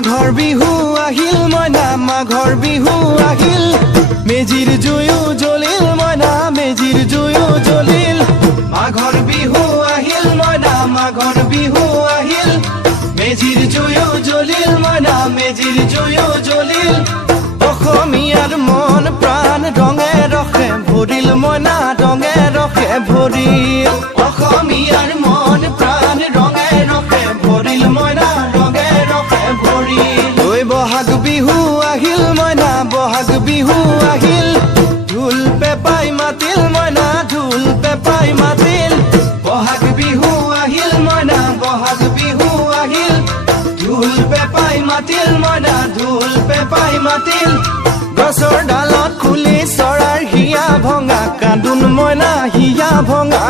মাঘৰ বিহু আহিল মইনা মাঘৰ বিহু আহিল মেজিৰ জুয়ো জ্বলিল মইনা মেজিৰ জুয়ো জ্বলিল মাঘৰ বিহু আহিল মইনা মাঘৰ বিহু আহিল মেজিৰ জুয়ো জ্বলিল মইনা মেজিৰ জুয়ো জ্বলিল অসমীয়াৰ মন প্ৰাণ ৰঙে ৰখে ভৰিল মইনা ৰঙে ৰখে ভৰিল অসমীয়াৰ মন প্ৰাণ ৰঙে ৰখে ভৰিল মইনা ৰঙে ৰখে ভৰিল ঐ বহাগ বিহু আহিল মইনা বহাগ বিহু আহিল ঢোল পেপাই মাতিল মইনা ঢোল পেপাই মাতিল বহাগ বিহু আহিল মইনা বহাগ বিহু আহিল ঢোল পেপাই মাতিল মইনা ঢোল পেপাই মাতিল গছৰ ডালত খুলি চৰাৰ হিয়া ভঙা কান্দোন মইনা হিয়া ভঙা